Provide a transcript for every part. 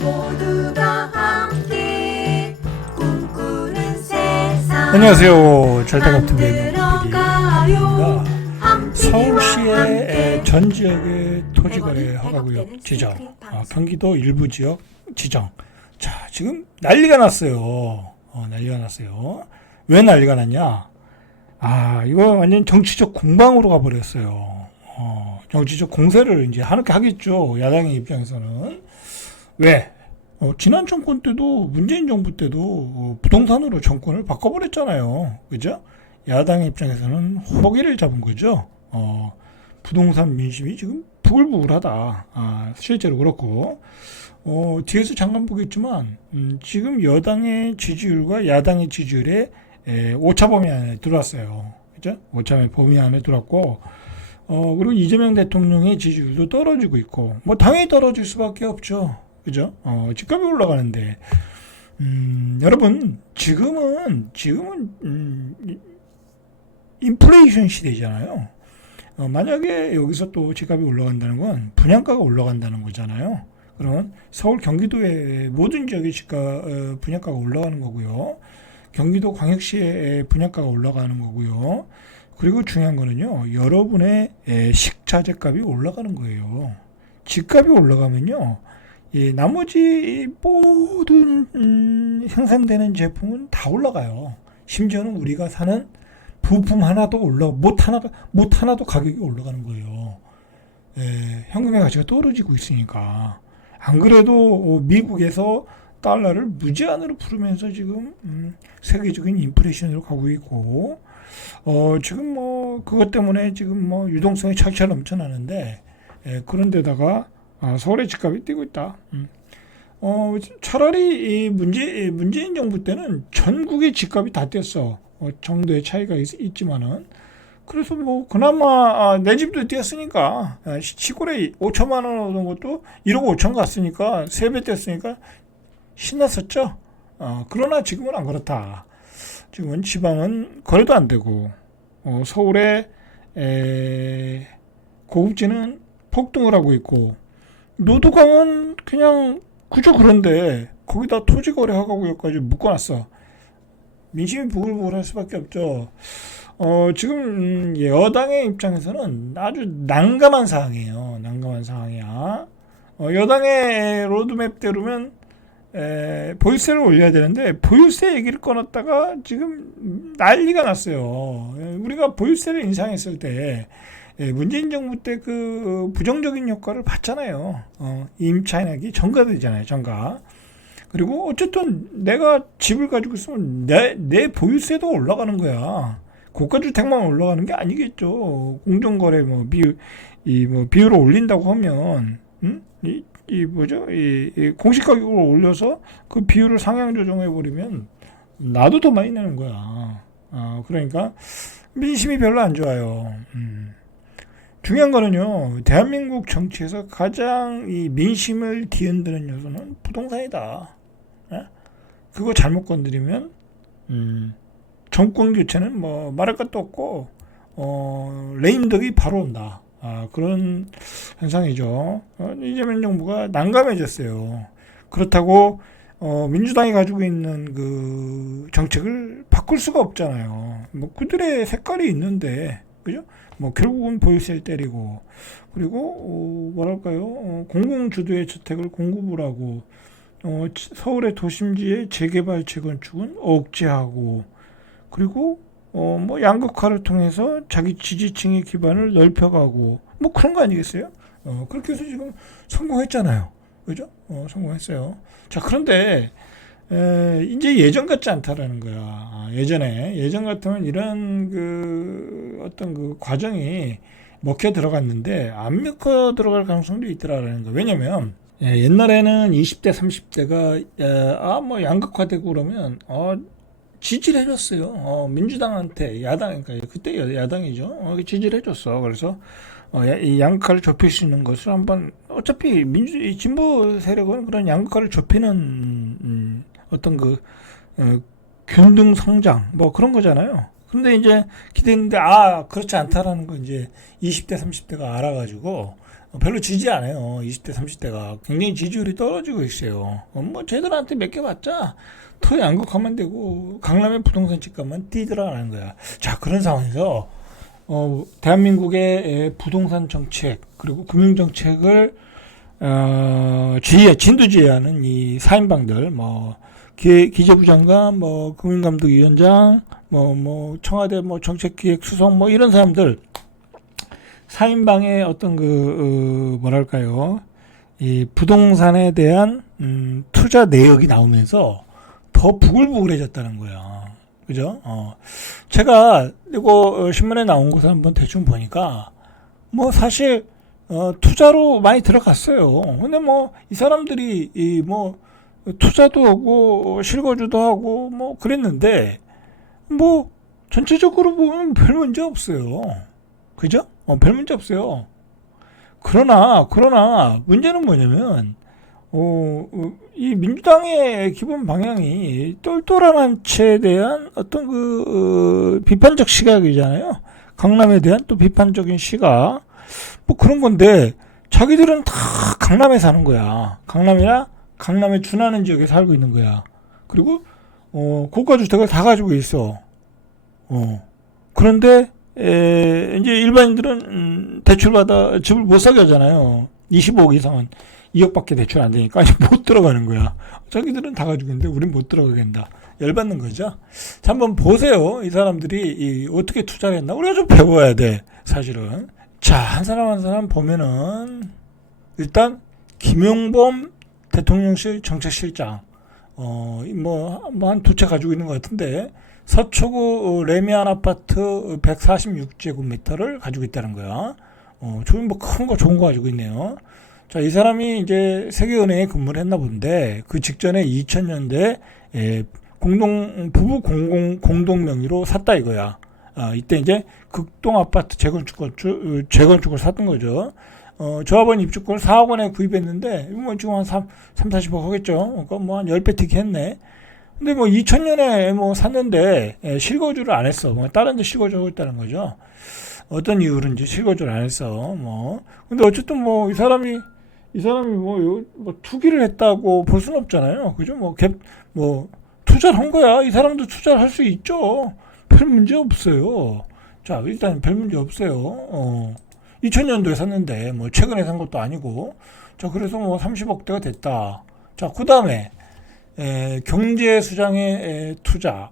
모두가 함께 꿈꾸는 세상 안녕하세요. 절대같은 만들어가요. 배명PD입니다. 서울시의 전 지역의 토지거래 허가구역 지정, 경기도 일부 지역 지정. 자, 지금 난리가 났어요. 난리가 났어요. 왜 난리가 났냐? 이거 완전 정치적 공방으로 가버렸어요. 정치적 공세를 이제 하겠죠. 야당의 입장에서는. 왜? 지난 정권 때도, 문재인 정부 때도 부동산으로 정권을 바꿔버렸잖아요. 그죠? 야당의 입장에서는 호기를 잡은 거죠. 부동산 민심이 지금 부글부글하다. 실제로 그렇고. 뒤에서 잠깐 보겠지만, 지금 여당의 지지율과 야당의 지지율에 오차 범위 안에 들어왔어요. 그죠? 오차 범위 안에 들어왔고, 그리고 이재명 대통령의 지지율도 떨어지고 있고, 뭐, 당연히 떨어질 수밖에 없죠. 그죠? 집값이 올라가는데, 여러분, 지금은, 인플레이션 시대잖아요. 만약에 여기서 또 집값이 올라간다는 건 분양가가 올라간다는 거잖아요. 그러면 서울 경기도의 모든 지역의 분양가가 올라가는 거고요. 경기도 광역시의 분양가가 올라가는 거고요. 그리고 중요한 거는요, 여러분의 식자재 값이 올라가는 거예요. 집값이 올라가면요, 나머지 모든 생산되는 제품은 다 올라가요. 심지어는 우리가 사는 부품 하나도 못 하나도 가격이 올라가는 거예요. 현금의 가치가 떨어지고 있으니까. 안 그래도 미국에서 달러를 무제한으로 풀으면서 지금 세계적인 인플레이션으로 가고 있고, 지금 뭐 그것 때문에 지금 뭐 유동성이 차차 넘쳐나는데, 그런데다가 서울의 집값이 뛰고 있다. 차라리 이 문재인 정부 때는 전국의 집값이 다 뛰었어. 정도의 차이가 있지만은. 그래서 뭐 그나마 내 집도 뛰었으니까, 시골에 5천만 원 얻은 것도 1억 5천 갔으니까 3배 뛰었으니까 신났었죠. 그러나 지금은 안 그렇다. 지금은 지방은 거래도 안 되고, 서울의 고급지는 폭등을 하고 있고, 노두강은 그냥 그저 그런데 거기다 토지 거래 허가구역까지 묶어놨어. 민심이 부글부글할 수밖에 없죠. 지금 여당의 입장에서는 아주 난감한 상황이에요. 난감한 상황이야. 여당의 로드맵대로면 보유세를 올려야 되는데 보유세 얘기를 꺼냈다가 지금 난리가 났어요. 우리가 보유세를 인상했을 때 문재인 정부 때 그 부정적인 효과를 봤잖아요. 임차인에게 전가되잖아요. 전가. 그리고 어쨌든 내가 집을 가지고 있으면 내 보유세도 올라가는 거야. 고가주택만 올라가는 게 아니겠죠. 공정거래 비율을 올린다고 하면, 공시 가격을 올려서 그 비율을 상향 조정해 버리면 나도 더 많이 내는 거야. 그러니까 민심이 별로 안 좋아요. 중요한 거는요, 대한민국 정치에서 가장 이 민심을 뒤흔드는 요소는 부동산이다. 그거 잘못 건드리면, 정권 교체는 뭐 말할 것도 없고, 레임덕이 바로 온다. 그런 현상이죠. 이재명 정부가 난감해졌어요. 그렇다고, 민주당이 가지고 있는 그 정책을 바꿀 수가 없잖아요. 뭐 그들의 색깔이 있는데, 그죠? 뭐 결국은 보유세를 때리고, 그리고 뭐랄까요, 공공주도의 주택을 공급을 하고, 서울의 도심지의 재개발 재건축은 억제하고, 그리고 뭐 양극화를 통해서 자기 지지층의 기반을 넓혀가고, 뭐 그런 거 아니겠어요? 그렇게 해서 지금 성공했잖아요. 그죠? 성공했어요. 자, 그런데 이제 예전 같지 않다라는 거야. 예전 같으면 이런 그 어떤 그 과정이 먹혀 들어갔는데 안 먹혀 들어갈 가능성도 있더라라는 거. 왜냐면 옛날에는 20대, 30대가 뭐 양극화되고 그러면 지지를 해줬어요. 민주당한테 그러니까 그때 야당이죠. 지지를 해줬어. 그래서 이 양극화를 좁힐 수 있는 것을 한번 어차피 진보 세력은 그런 양극화를 좁히는 어떤 균등 성장 뭐 그런 거잖아요. 근데 이제 기대했는데 그렇지 않다라는 거 이제 20대 30대가 알아가지고 별로 지지 않아요. 20대, 30대가 굉장히 지지율이 떨어지고 있어요. 뭐 쟤들한테 몇 개 받자. 토 양극화만 되고 강남의 부동산 집값만 뛰들어가는 거야. 자, 그런 상황에서 대한민국의 부동산 정책 그리고 금융 정책을 진두지휘하는 이 사인방들, 뭐 기재부 장관, 뭐 금융감독위원장, 뭐 청와대 뭐 정책기획수석 뭐 이런 사람들 사인방의 어떤 뭐랄까요, 이 부동산에 대한 투자 내역이 나오면서 더 부글부글해졌다는 거야. 그죠? 제가 이거 신문에 나온 것을 한번 대충 보니까 뭐 사실 투자로 많이 들어갔어요. 근데 뭐 이 사람들이 이 뭐 투자도 하고 실거주도 하고 뭐 그랬는데 뭐 전체적으로 보면 별 문제 없어요. 그죠? 별 문제 없어요. 그러나 문제는 뭐냐면 이 민주당의 기본 방향이 똘똘한 한 채에 대한 어떤 비판적 시각이잖아요. 강남에 대한 또 비판적인 시각. 뭐 그런 건데 자기들은 다 강남에 사는 거야. 강남이나 강남에 준하는 지역에 살고 있는 거야. 그리고 고가 주택을 다 가지고 있어. 그런데 이제 일반인들은 대출받아 집을 못 사게 하잖아요. 25억 이상은 2억밖에 대출 안 되니까 못 들어가는 거야. 자기들은 다 가지고 있는데 우린 못 들어가게 한다. 열받는 거죠. 자, 한번 보세요. 이 사람들이 어떻게 투자를 했나. 우리가 좀 배워야 돼. 사실은. 자, 한 사람 한 사람 보면은 일단 김용범 대통령실 정책실장 한 두 채 가지고 있는 것 같은데 서초구 레미안 아파트 146제곱미터를 가지고 있다는 거야. 좋은 뭐 큰 거 좋은 거 가지고 있네요. 자, 이 사람이 이제 세계은행에 근무를 했나 본데 그 직전에 2000년대 부부 공동 명의로 샀다 이거야. 이때 이제 극동 아파트 재건축을 샀던 거죠. 조합원 입주권을 4억 원에 구입했는데 뭐 지금 한 40억 하겠죠. 그러니까 뭐 한 10배 티기 했네. 근데 뭐 2000년에 뭐 샀는데 실거주를 안 했어. 뭐 다른 데 실거주하고 있다는 거죠. 어떤 이유로인지 실거주를 안 했어. 뭐 근데 어쨌든 뭐 이 사람이 뭐 투기를 했다고 볼 수는 없잖아요. 그죠? 뭐 투자를 한 거야. 이 사람도 투자를 할 수 있죠. 별 문제 없어요. 자, 일단 별 문제 없어요. 2000년도에 샀는데 뭐 최근에 산 것도 아니고. 자, 그래서 뭐 30억대가 됐다. 자, 그다음에 경제수장의 투자,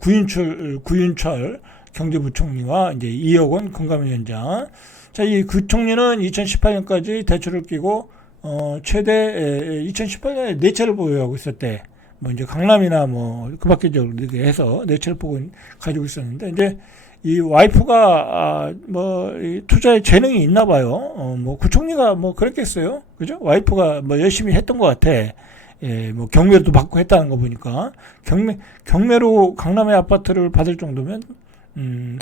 구윤철 경제부총리와 이제 2억 원 금감위원장. 자, 이 구총리는 2018년까지 대출을 끼고 최대 2018년에 4채를 보유하고 있었대. 뭐 이제 강남이나 뭐 그밖에 이렇게 해서 4채를 가지고 있었는데 이제 이 와이프가 뭐 투자에 재능이 있나 봐요. 뭐 구총리가 뭐 그랬겠어요. 그죠? 와이프가 뭐 열심히 했던 것 같아. 뭐 경매도 받고 했다는 거 보니까 경매로 강남의 아파트를 받을 정도면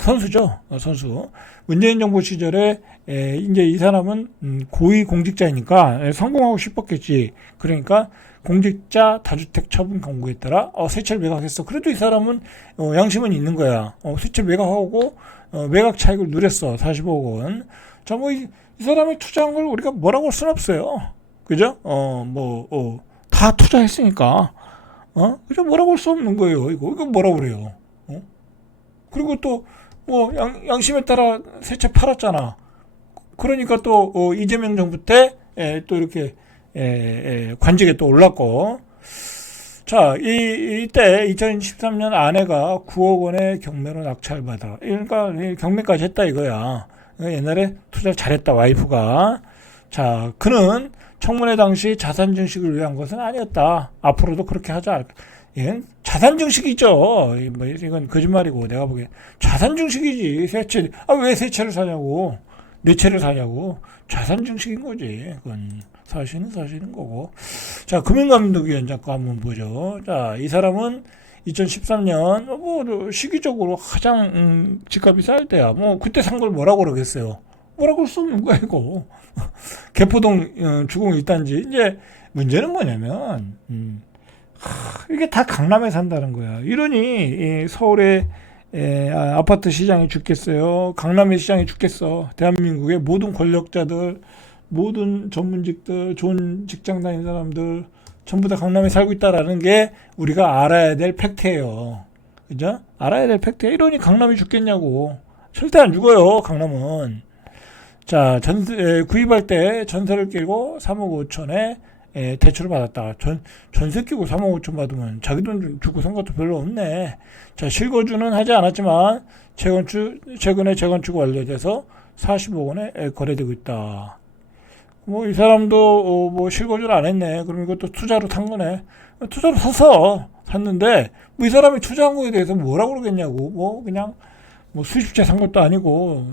선수죠. 선수. 문재인 정부 시절에 이제 이 사람은 고위 공직자이니까 성공하고 싶었겠지. 그러니까 공직자 다주택 처분 권고에 따라 세 채를 매각했어. 그래도 이 사람은 양심은 있는 거야. 세 채 매각하고 매각 차익을 누렸어. 45억 원. 자, 뭐 이 사람이 투자한 걸 우리가 뭐라고 할 수는 없어요. 그죠? 다 투자했으니까. 그죠? 뭐라고 할 수 없는 거예요. 이거 뭐라고 그래요. 그리고 또 뭐 양심에 따라 세 채 팔았잖아. 그러니까 또 이재명 정부 때 또 이렇게 관직에 또 올랐고. 자, 이때 2013년 아내가 9억 원의 경매로 낙찰받아. 그러니까 경매까지 했다 이거야. 옛날에 투자를 잘했다 와이프가. 자, 그는 청문회 당시 자산 증식을 위한 것은 아니었다. 앞으로도 그렇게 하자. 예? 자산 증식이죠. 뭐 이건 거짓말이고 내가 보기엔 자산 증식이지. 세 채. 왜 세 채를 사냐고. 네 채를 사냐고. 자산 증식인 거지. 그건 사실은 거고. 자, 금융감독위원장 거 한번 보죠. 자, 이 사람은 2013년 뭐 시기적으로 가장 집값이 쌀 때야. 뭐 그때 산 걸 뭐라고 그러겠어요. 뭐라고 할 수 없는 거야 이거. 개포동 주공 1단지. 이제 문제는 뭐냐면 이게 다 강남에 산다는 거야. 이러니 서울의 아파트 시장이 죽겠어요. 강남의 시장이 죽겠어. 대한민국의 모든 권력자들 모든 전문직들, 좋은 직장 다니는 사람들 전부 다 강남에 살고 있다라는 게 우리가 알아야 될 팩트예요. 그죠? 알아야 될 팩트야. 이러니 강남이 죽겠냐고. 절대 안 죽어요, 강남은. 자, 구입할 때 전세를 끼고 3억 5천에 대출을 받았다. 전세 끼고 3억 5천 받으면 자기 돈 주고 산 것도 별로 없네. 자, 실거주는 하지 않았지만 최근에 재건축 완료돼서 40억 원에 거래되고 있다. 뭐 이 사람도 뭐 실거주를 안 했네. 그럼 이것도 투자로 산 거네. 투자로 샀는데 뭐 이 사람이 투자한 거에 대해서 뭐라고 그러겠냐고. 뭐 그냥 뭐 수십 채 산 것도 아니고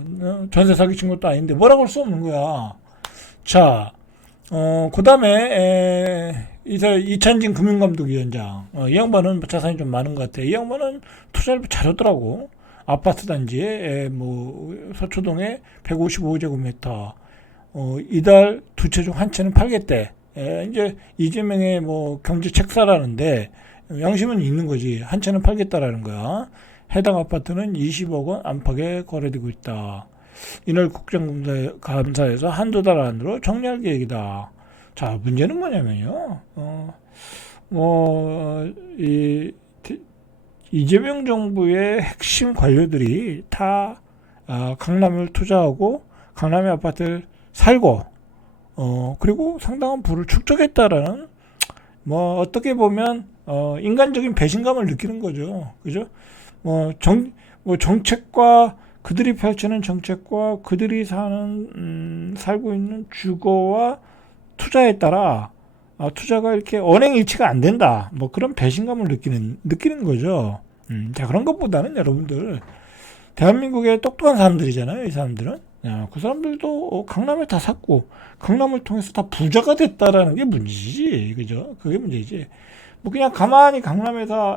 전세 사기 친 것도 아닌데 뭐라고 할 수 없는 거야. 자, 그 다음에 이찬진 금융감독위원장, 이 양반은 자산이 좀 많은 것 같아. 이 양반은 투자를 잘하더라고. 아파트 단지에 뭐 서초동에 155제곱미터, 이달 두 채 중 한 채는 팔겠대. 이제 이재명의 뭐 경제 책사라는데 양심은 있는 거지. 한 채는 팔겠다라는 거야. 해당 아파트는 20억 원 안팎에 거래되고 있다. 이날 국정감사에서 한두 달 안으로 정리할 계획이다. 자, 문제는 뭐냐면요. 이재명 정부의 핵심 관료들이 다 강남을 투자하고 강남의 아파트를 살고 그리고 상당한 부를 축적했다라는 뭐 어떻게 보면 인간적인 배신감을 느끼는 거죠. 그죠? 정책과 그들이 펼치는 정책과 그들이 살고 있는 주거와 투자에 따라 투자가 이렇게 언행일치가 안 된다. 뭐 그런 배신감을 느끼는 거죠. 자, 그런 것보다는 여러분들 대한민국의 똑똑한 사람들이잖아요. 이 사람들은. 그 사람들도 강남에 다 샀고 강남을 통해서 다 부자가 됐다라는 게 문제지. 그죠? 그게 문제지. 뭐 그냥 가만히 강남에서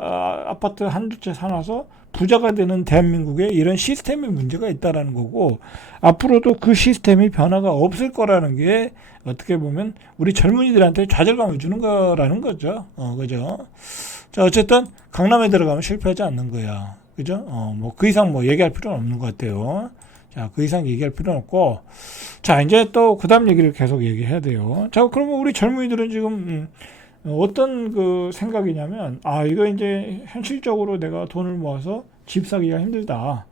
아파트 한두 채 사놔서 부자가 되는 대한민국에 이런 시스템의 문제가 있다라는 거고 앞으로도 그 시스템이 변화가 없을 거라는 게 어떻게 보면 우리 젊은이들한테 좌절감을 주는 거라는 거죠. 그죠? 자, 어쨌든 강남에 들어가면 실패하지 않는 거야. 그죠? 뭐 그 이상 뭐 얘기할 필요는 없는 것 같아요. 자, 그 이상 얘기할 필요는 없고 자, 이제 또 그 다음 얘기를 계속 얘기해야 돼요. 자, 그러면 우리 젊은이들은 지금 어떤 그 생각이냐면 이거 이제 현실적으로 내가 돈을 모아서 집 사기가 힘들다.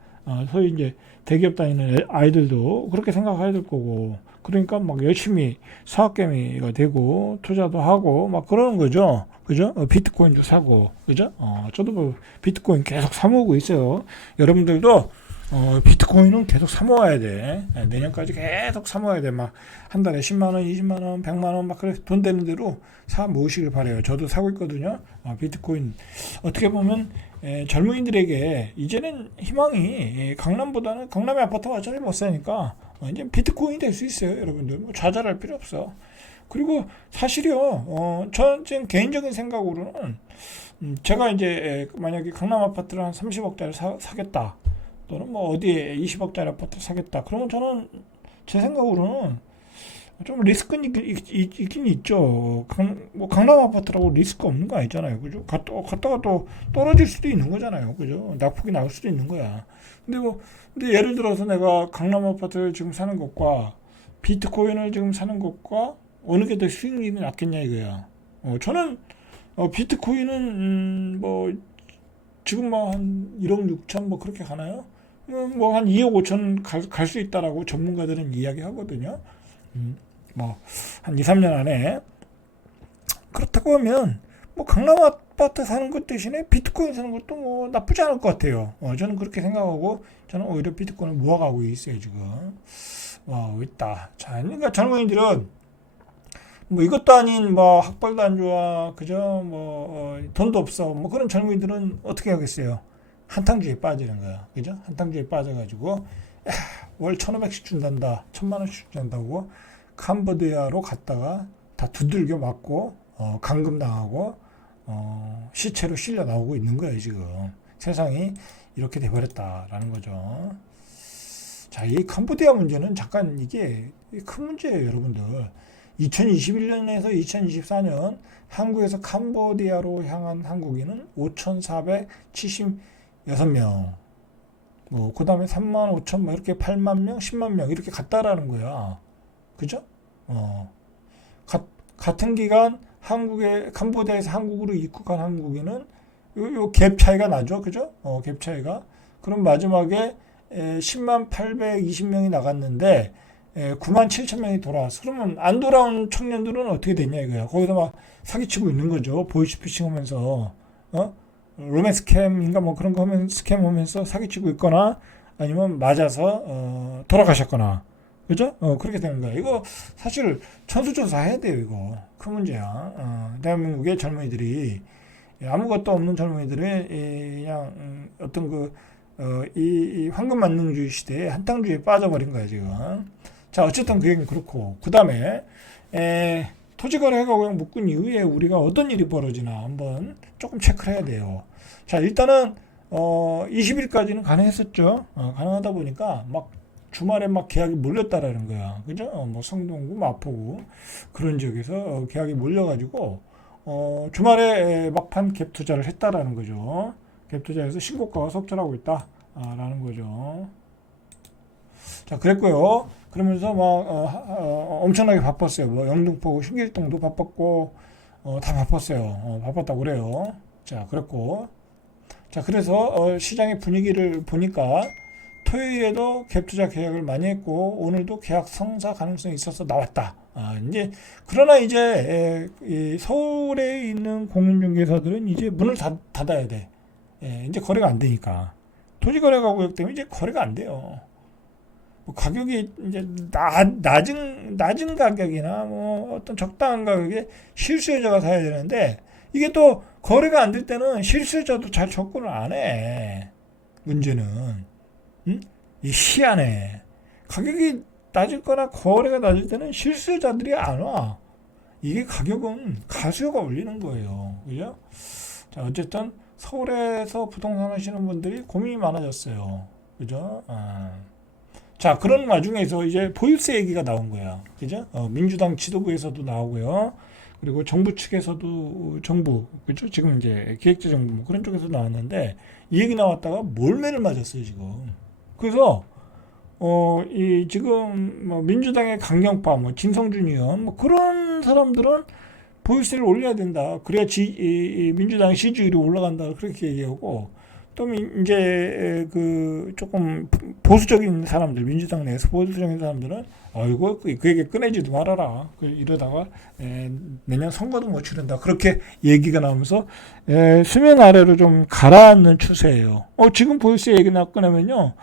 소위 이제 대기업 다니는 아이들도 그렇게 생각해야 될 거고 그러니까 막 열심히 사학개미가 되고 투자도 하고 막 그러는 거죠. 그죠? 비트코인도 사고 그죠? 저도 뭐 비트코인 계속 사 모으고 있어요. 여러분들도 비트코인은 계속 사 모아야 돼. 내년까지 계속 사 모아야 돼. 막 한 달에 10만 원, 20만 원, 100만 원 막 그래 돈 되는 대로 사 모으시길 바래요. 저도 사고 있거든요. 비트코인 어떻게 보면 젊은이들에게 이제는 희망이 강남보다는 강남의 아파트가 어차피 못 사니까 이제 비트코인이 될 수 있어요. 여러분들 뭐 좌절할 필요 없어. 그리고 사실요. 전 지금 개인적인 생각으로는 제가 이제 만약에 강남 아파트를 한 30억짜리 사겠다. 또는 뭐 어디에 20억짜리 아파트를 사겠다. 그러면 저는 제 생각으로는 좀 리스크는 있긴 있죠. 뭐 강남 아파트라고 리스크 없는 거 아니잖아요. 그죠? 갔다가 또 떨어질 수도 있는 거잖아요. 그죠? 낙폭이 나올 수도 있는 거야. 근데 예를 들어서 내가 강남 아파트를 지금 사는 것과 비트코인을 지금 사는 것과 어느 게 더 수익률이 낮겠냐 이거야. 저는 비트코인은 뭐 지금 뭐 한 1억 6천 뭐 그렇게 가나요? 뭐 한 2억 5천 갈 수 있다라고 전문가들은 이야기하거든요. 뭐 한 2, 3년 안에 그렇다고 하면 뭐 강남 아파트 사는 것 대신에 비트코인 사는 것도 뭐 나쁘지 않을 것 같아요. 저는 그렇게 생각하고 저는 오히려 비트코인을 모아가고 있어요 지금. 있다. 자, 그러니까 젊은이들은 뭐 이것도 아닌 뭐 학벌도 안 좋아, 그죠? 뭐 돈도 없어. 뭐 그런 젊은이들은 어떻게 하겠어요? 한탕주의에 빠지는 거야, 그죠? 한탕주의에 빠져가지고 월 1,500씩 준단다, 1,000만 원씩 준다고 캄보디아로 갔다가 다 두들겨 맞고 감금당하고 시체로 실려 나오고 있는 거예요 지금. 세상이 이렇게 돼버렸다라는 거죠. 자, 이 캄보디아 문제는 잠깐 이게 큰 문제예요 여러분들. 2021년에서 2024년 한국에서 캄보디아로 향한 한국인은 5,476명. 그 다음에 3만 5천, 뭐 이렇게 8만 명, 10만 명 이렇게 갔다라는 거야. 그죠? 같은 기간 한국에 캄보디아에서 한국으로 입국한 한국인은 요 갭 차이가 나죠, 그죠? 갭 차이가. 그럼 마지막에 10만 820명이 나갔는데 9만 7천 명이 돌아왔어. 그러면 안 돌아온 청년들은 어떻게 됐냐 이거야. 거기서 막 사기치고 있는 거죠. 보이스피싱 하면서 로맨스 스캠인가 뭐 그런 거 하면 스캠 하면서 사기치고 있거나 아니면 맞아서 돌아가셨거나 그죠? 그렇게 되는 거야. 이거 사실 전수조사 해야 돼요. 이거 큰 문제야. 대한민국의 젊은이들이 아무것도 없는 젊은이들의 그냥 어떤 이 황금 만능주의 시대에 한탕주의에 빠져버린 거야 지금. 자 어쨌든 그 얘기는 그렇고 그 다음에 토지거래가 그냥 묶은 이후에 우리가 어떤 일이 벌어지나 한번 조금 체크를 해야 돼요. 자 일단은 20일까지는 가능했었죠. 가능하다 보니까 막 주말에 막 계약이 몰렸다라는 거야. 그죠? 뭐 성동구, 마포구 그런 지역에서 계약이 몰려가지고 주말에 막판 갭 투자를 했다라는 거죠. 갭 투자에서 신고가가 속출하고 있다라는 거죠. 자, 그랬고요. 그러면서 막 엄청나게 바빴어요. 뭐 영등포, 신길동도 바빴고 다 바빴어요. 바빴다고 그래요. 자, 그랬고 자, 그래서 시장의 분위기를 보니까 토요일에도 갭 투자 계약을 많이 했고 오늘도 계약 성사 가능성이 있어서 나왔다. 이제 그러나 이제 이 서울에 있는 공인중개사들은 이제 문을 닫아야 돼. 이제 거래가 안 되니까 토지거래가 구역 때문에 이제 거래가 안 돼요. 뭐 가격이 이제 낮은 가격이나 뭐 어떤 적당한 가격에 실수요자가 사야 되는데 이게 또 거래가 안 될 때는 실수요자도 잘 접근을 안 해. 문제는 이 희한해. 가격이 낮을 거나 거래가 낮을 때는 실수요자들이 안 와. 이게 가격은 가수요가 올리는 거예요. 그죠? 자, 어쨌든 서울에서 부동산 하시는 분들이 고민이 많아졌어요. 그죠? 자, 그런 와중에서 이제 보유세 얘기가 나온 거야. 그죠? 민주당 지도부에서도 나오고요. 그리고 정부 측에서도 정부, 그죠? 지금 이제 기획재정부 뭐 그런 쪽에서 나왔는데 이 얘기 나왔다가 몰매를 맞았어요, 지금. 그래서 이 지금 뭐 민주당의 강경파, 뭐 진성준 의원, 뭐 그런 사람들은 보유세를 올려야 된다. 그래야 이 민주당 지지율이 올라간다. 그렇게 얘기하고 또 이제 그 조금 보수적인 사람들, 민주당 내에서 보수적인 사람들은 이거 그 얘기 꺼내지도 말아라. 이러다가 내년 선거도 못 치른다. 그렇게 얘기가 나오면서 수면 아래로 좀 가라앉는 추세예요. 지금 보유세 얘기 꺼내면요.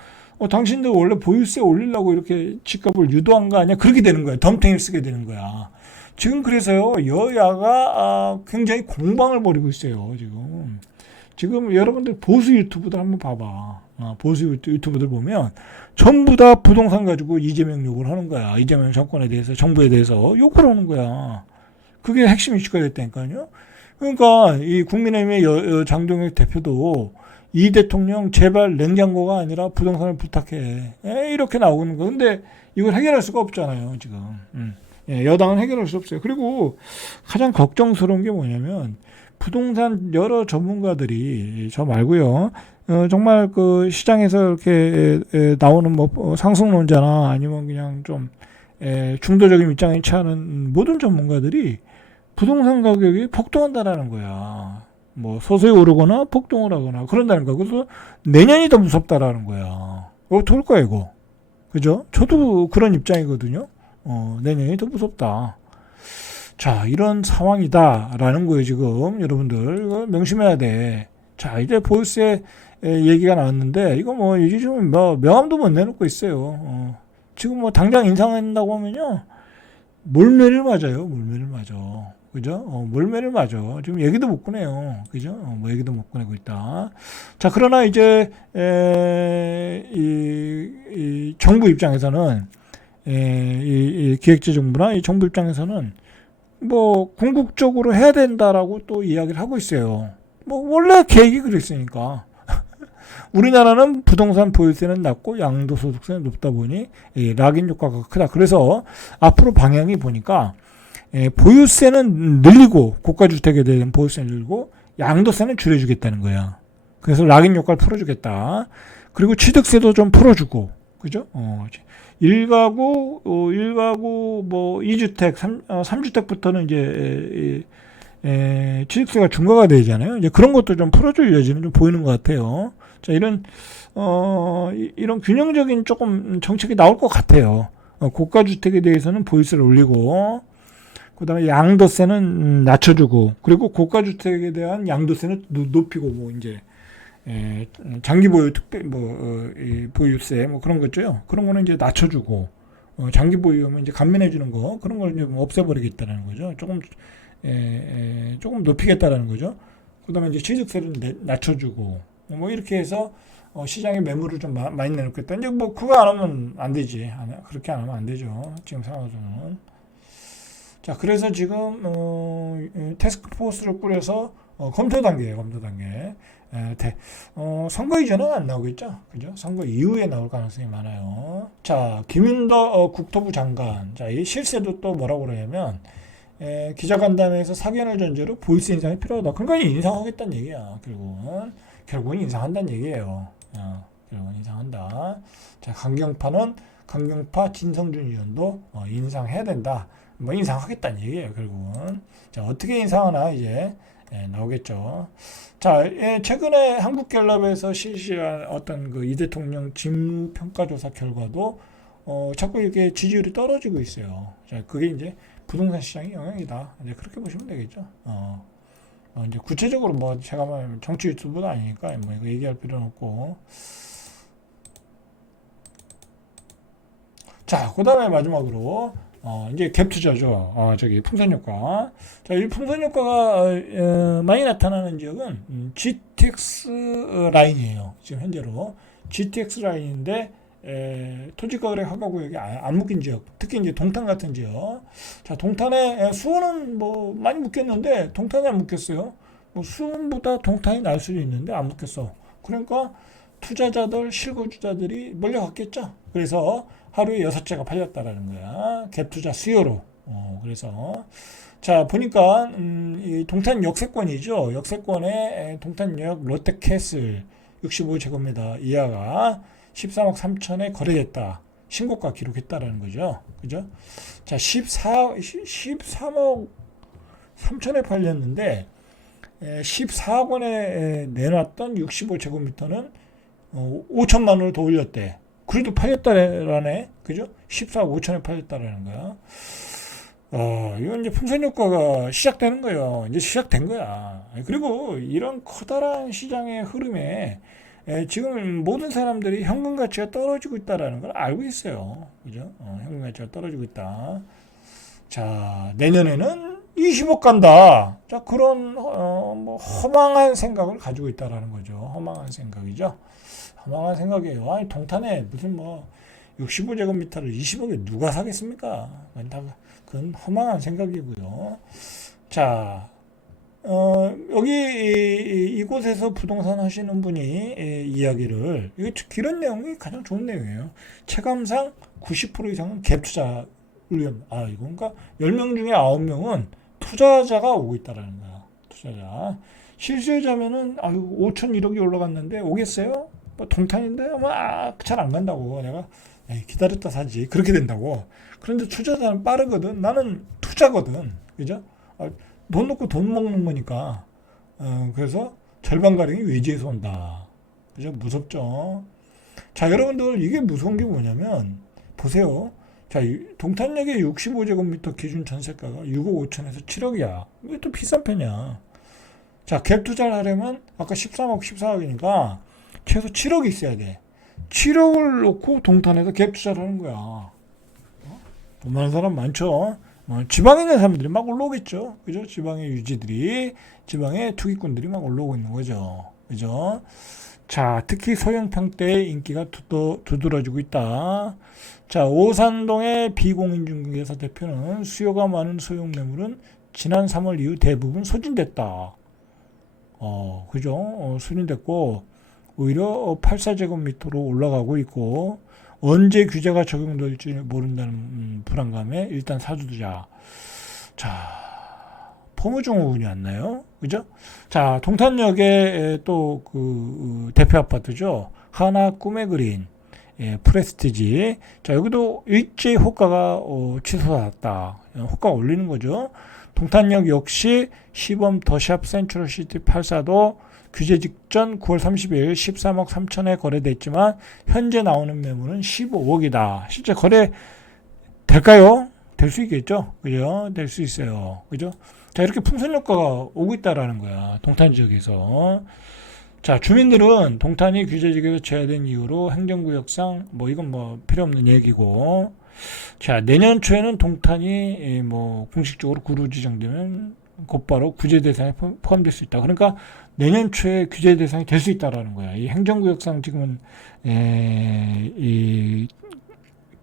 당신들 원래 보유세 올리려고 이렇게 집값을 유도한 거 아니야? 그렇게 되는 거야. 덤탱이를 쓰게 되는 거야. 지금 그래서요, 여야가 굉장히 공방을 벌이고 있어요, 지금 여러분들 보수 유튜브들 한번 봐봐. 보수 유튜브들 보면 전부 다 부동산 가지고 이재명 욕을 하는 거야. 이재명 정권에 대해서, 정부에 대해서 욕을 하는 거야. 그게 핵심 이슈가 됐다니까요. 그러니까 이 국민의힘의 장동혁 대표도 이 대통령 제발 냉장고가 아니라 부동산을 부탁해. 이렇게 나오는 거. 근데 이걸 해결할 수가 없잖아요, 지금. 여당은 해결할 수 없어요. 그리고 가장 걱정스러운 게 뭐냐면 부동산 여러 전문가들이 저 말고요. 정말 그 시장에서 이렇게 나오는 뭐 상승론자나 아니면 그냥 좀 중도적인 입장에 취하는 모든 전문가들이 부동산 가격이 폭등한다라는 거야. 뭐 서서히 오르거나 폭등을 하거나 그런다는 거야. 그래서 내년이 더 무섭다라는 거야. 어떻게 할 거야 이거? 그죠? 저도 그런 입장이거든요. 내년이 더 무섭다. 자, 이런 상황이다라는 거예요, 지금. 여러분들, 이거 명심해야 돼. 자, 이제 보유세 얘기가 나왔는데, 이거 뭐, 이게 좀 명함도 못 내놓고 있어요. 지금 뭐, 당장 인상한다고 하면요, 몰매를 맞아요, 몰매를 맞아. 그죠? 몰매를 맞아. 지금 얘기도 못 꺼내요. 그죠? 뭐, 얘기도 못 꺼내고 있다. 자, 그러나 이제, 이 정부 입장에서는, 이 기획재정부나 이 정부 입장에서는 뭐 궁극적으로 해야 된다라고 또 이야기를 하고 있어요. 뭐 원래 계획이 그랬으니까. 우리나라는 부동산 보유세는 낮고 양도소득세는 높다 보니 락인 효과가 크다. 그래서 앞으로 방향이 보니까 보유세는 늘리고 고가주택에 대한 보유세는 늘리고 양도세는 줄여주겠다는 거야. 그래서 락인 효과를 풀어주겠다. 그리고 취득세도 좀 풀어주고, 그죠? 1가구 뭐 2주택, 3주택부터는 이제 취득세가 중과가 되잖아요. 이제 그런 것도 좀 풀어줄 여지는 좀 보이는 것 같아요. 자, 이런 균형적인 조금 정책이 나올 것 같아요. 고가 주택에 대해서는 보유세를 올리고, 그다음에 양도세는 낮춰주고, 그리고 고가 주택에 대한 양도세는 높이고, 뭐 이제 장기 보유 보유세 뭐 그런 거죠. 그런 거는 이제 낮춰주고, 장기 보유하면 이제 감면해주는 거 그런 걸 이제 없애버리겠다는 거죠. 조금 높이겠다라는 거죠. 그다음에 이제 취득세를 낮춰주고, 뭐 이렇게 해서 시장에 매물을 좀 많이 내놓겠다. 이제 뭐 그거 안 하면 안 되지. 그렇게 안 하면 안 되죠. 지금 상황에서는. 자, 그래서 지금 태스크포스를 꾸려서 검토 단계예요. 검토 단계. 선거 이전은 안 나오겠죠. 그죠? 선거 이후에 나올 가능성이 많아요. 자, 김윤도 국토부 장관. 자, 이 실세도 또 뭐라고 그러냐면 기자간담회에서 사견을 전제로 보이스 인상이 필요하다. 그러니까 인상하겠다는 얘기야. 결국은 인상한다는 얘기예요. 결국은 인상한다. 자, 강경파 진성준 의원도 인상해야 된다. 뭐 인상하겠다는 얘기예요. 결국은. 자, 어떻게 인상하나 이제 나오겠죠. 자, 최근에 한국갤럽에서 실시한 어떤 그 이 대통령 직무평가조사 결과도 자꾸 이렇게 지지율이 떨어지고 있어요. 자, 그게 이제 부동산 시장의 영향이다. 이제 그렇게 보시면 되겠죠. 이제 구체적으로 뭐 제가 뭐 정치 유튜브도 아니니까 뭐 이거 얘기할 필요는 없고. 자, 그다음에 마지막으로 이제 갭 투자죠. 저기 풍선 효과. 자, 이 풍선 효과가 많이 나타나는 지역은 GTX 라인이에요. 지금 현재로 GTX 라인인데 토지거래 허가구역이 안 묶인 지역, 특히 이제 동탄 같은 지역. 자, 동탄에 수원은 뭐 많이 묶였는데 동탄이 안 묶였어요. 뭐 수원보다 동탄이 날 수도 있는데 안 묶였어. 그러니까 투자자들, 실거주자들이 몰려갔겠죠. 그래서 하루에 6채가 팔렸다라는 거야. 갭 투자 수요로. 그래서 자, 보니까 이 동탄 역세권이죠. 역세권에 동탄역 롯데캐슬 65제곱미터 이하가 13억 3천에 거래됐다. 신고가 기록했다라는 거죠. 그죠? 자, 13억 3천에 팔렸는데 14억 원에 내놨던 65제곱미터는 5천만 원을 더 올렸대. 그래도 팔렸다라네. 그죠? 14억 5천에 팔렸다라는 거야. 이건 이제 풍선 효과가 시작되는 거예요. 이제 시작된 거야. 그리고 이런 커다란 시장의 흐름에 지금 모든 사람들이 현금 가치가 떨어지고 있다라는 걸 알고 있어요. 그죠? 현금 가치가 떨어지고 있다. 자, 내년에는 20억 간다. 자, 그런 뭐 허망한 생각을 가지고 있다라는 거죠. 허망한 생각이죠. 허망한 생각이에요. 아니, 동탄에 무슨 뭐 65제곱미터를 20억에 누가 사겠습니까? 그건 허망한 생각이고요. 자, 여기 이곳에서 부동산 하시는 분이 이야기를, 이게 이런 내용이 가장 좋은 내용이에요. 체감상 90% 이상은 갭 투자 의견. 이거 그러니까 10명 중에 9명은 투자자가 오고 있다라는 거야. 투자자. 실수요자면은 5천 1억이 올라갔는데 오겠어요? 뭐 동탄인데 잘 안 간다고. 내가 기다렸다 사지. 그렇게 된다고. 그런데 투자자는 빠르거든. 나는 투자거든. 그죠? 돈 넣고 돈 먹는 거니까. 그래서 절반가량이 외지에서 온다. 그죠? 무섭죠? 자, 여러분들, 이게 무서운 게 뭐냐면, 보세요. 자, 동탄역의 65제곱미터 기준 전세가가 6억 5천에서 7억이야. 이게 또 비싼 편이야. 자, 갭 투자를 하려면, 아까 13억, 14억이니까, 최소 7억이 있어야 돼. 7억을 놓고 동탄에서 갭 투자를 하는 거야. 돈 많은 사람 많죠? 지방에 있는 사람들이 막 올라오겠죠. 그죠? 지방의 유지들이, 지방의 투기꾼들이 막 올라오고 있는 거죠. 그죠? 자, 특히 소형 평대의 인기가 두드러지고 있다. 자, 오산동의 비공인중개사 대표는 수요가 많은 소형 매물은 지난 3월 이후 대부분 소진됐다. 그죠? 소진됐고, 오히려 84제곱미터로 올라가고 있고, 언제 규제가 적용될지 모른다는 불안감에 일단 사두자. 자, 포무중후군이 왔나요? 그죠? 자, 동탄역에 또 그 대표 아파트죠. 하나 꿈의 그린. 프레스티지. 자, 여기도 일제 호가가 취소받았다. 호가 올리는 거죠. 동탄역 역시 시범 더샵 센트럴시티 84도 규제 직전 9월 30일 13억 3천에 거래됐지만 현재 나오는 매물은 15억이다. 실제 거래 될까요? 될 수 있겠죠? 그죠? 될 수 있어요. 그죠? 자, 이렇게 풍선 효과가 오고 있다라는 거야. 동탄 지역에서. 자, 주민들은 동탄이 규제 지역에서 제외된 이유로 행정구역상 이건 필요 없는 얘기고. 자, 내년 초에는 동탄이 공식적으로 구로 지정되면 곧바로 규제 대상에 포함될 수 있다. 그러니까 내년 초에 규제 대상이 될 수 있다라는 거야. 이 행정구역상 지금은 이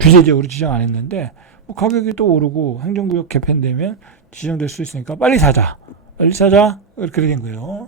규제 지역으로 지정 안 했는데 가격이 또 오르고 행정구역 개편되면 지정될 수 있으니까 빨리 사자. 이렇게 된 거예요.